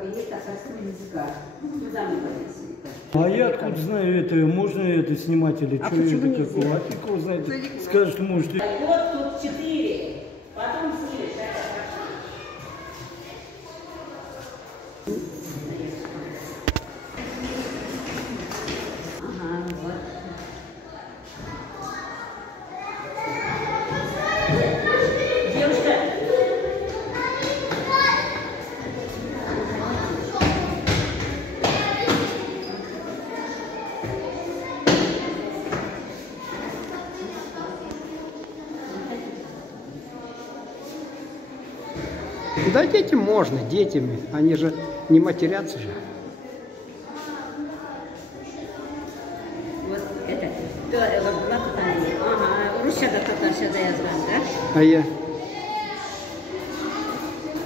кабинет татарского языка. Туда мы повесили. А я откуда знаю это? Можно это снимать или что? Почему Это такое? А фиг его знает. Скажешь, что может. Вот тут 4. Потом снимешь. Ага, вот. Девушка. Да детям можно, детям. Они же не матерятся же. Вот это. Ага, Русчада татаршада yazgan, да? А я...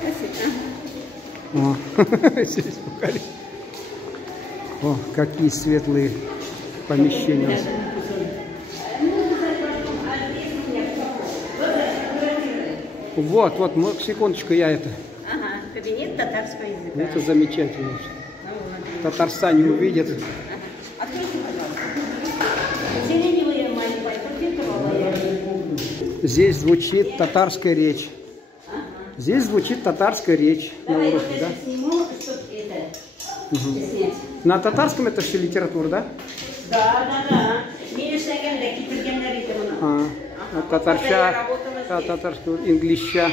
Спасибо. О, здесь покажи. О, какие светлые помещения у нас. Вот, секундочку, я это. Ага, кабинет татарского языка. Это замечательно. Ну, вот. Татарстане увидят. Ага. Откройте, пожалуйста. Сиреневые мои пальцы. Здесь звучит татарская речь. Ага. Здесь звучит татарская речь на Давай уроке, вот да? это сниму, чтобы это снять. На татарском это все литература, да? Да. Татарша, татарскую, инглища.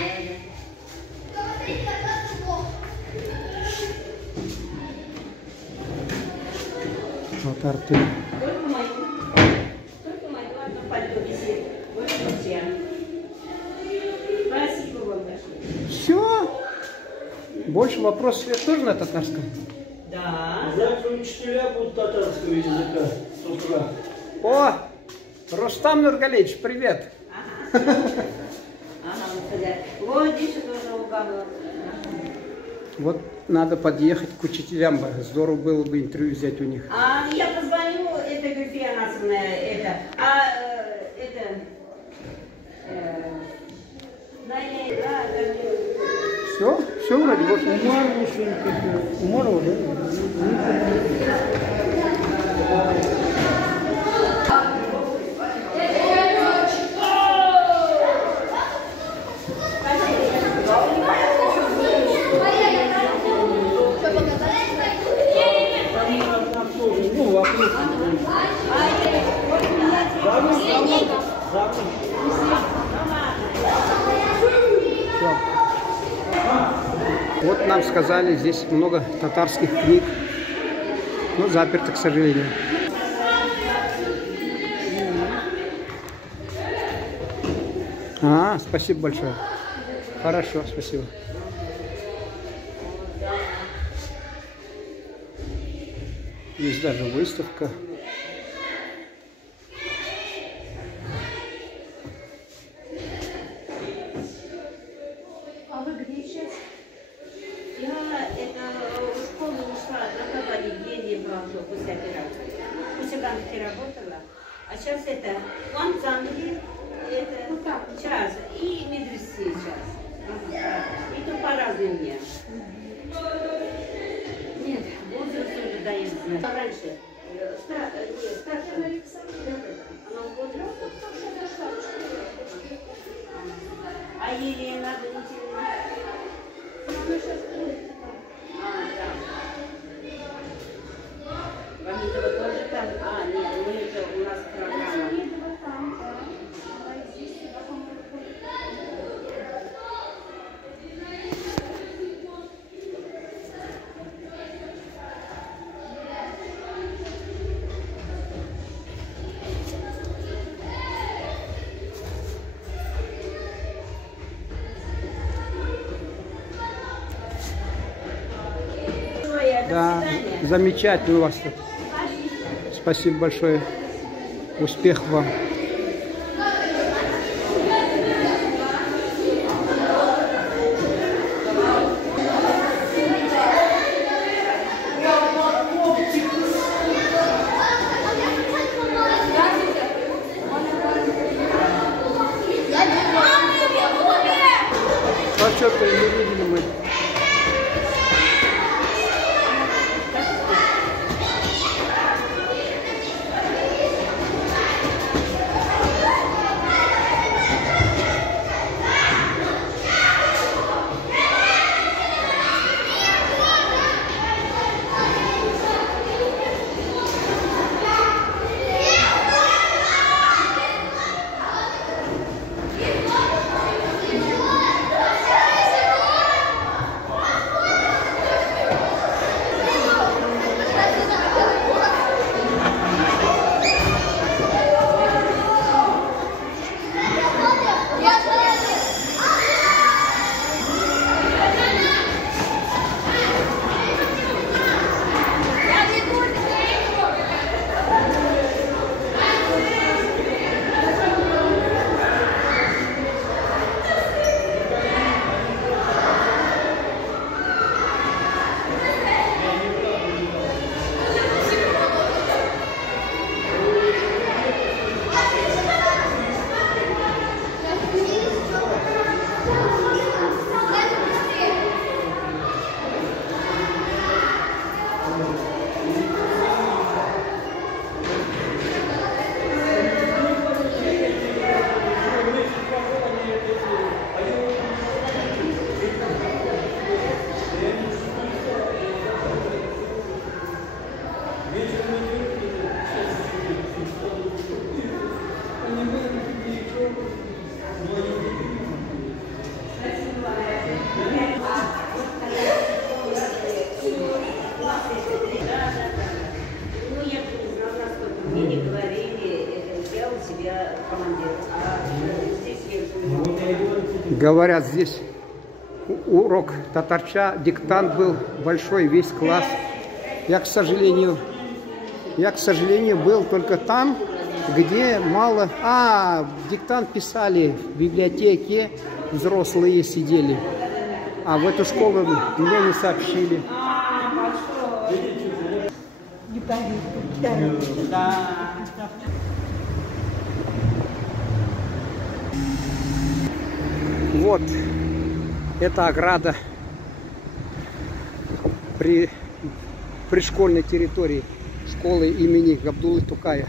Татарты. Только мое одно пальто висит. Вот друзья. Спасибо вам большое. Все. Больше вопросов я тоже на татарском. Да. Завтра учителя будут татарского языка с утра. О, Рустам Нургалевич, привет. Ага, вот здесь тоже уголок. Вот надо подъехать к учителям. Здорово было бы интервью взять у них. Я позвоню, это Гульфия Анасовна, это, Все вроде бы. Умарова что-нибудь. Умарова, да? Ну, вопрос. Вот нам сказали, здесь много татарских книг. Но заперто, к сожалению. Спасибо большое. Хорошо, спасибо. Есть даже выставка. А вы где сейчас? Я в школу ушла, давали деньги после операции. После банки работала. А сейчас это Ланцанги, это час и медресе час. И то по-разному мне. Нет, возраст уже дает знать. Раньше, старше, она в возрасте. А ей надо идти. Вамитова тоже там? Нет, мы это у нас программа. Да, замечательно у вас тут. Спасибо большое. Успехов вам. А что-то не видели мы. Говорят, здесь урок татарча, диктант был большой, весь класс. Я, к сожалению, был только там, где мало... диктант писали в библиотеке, взрослые сидели. А в эту школу мне не сообщили. Вот, это ограда при школьной территории школы имени Габдуллы Тукая.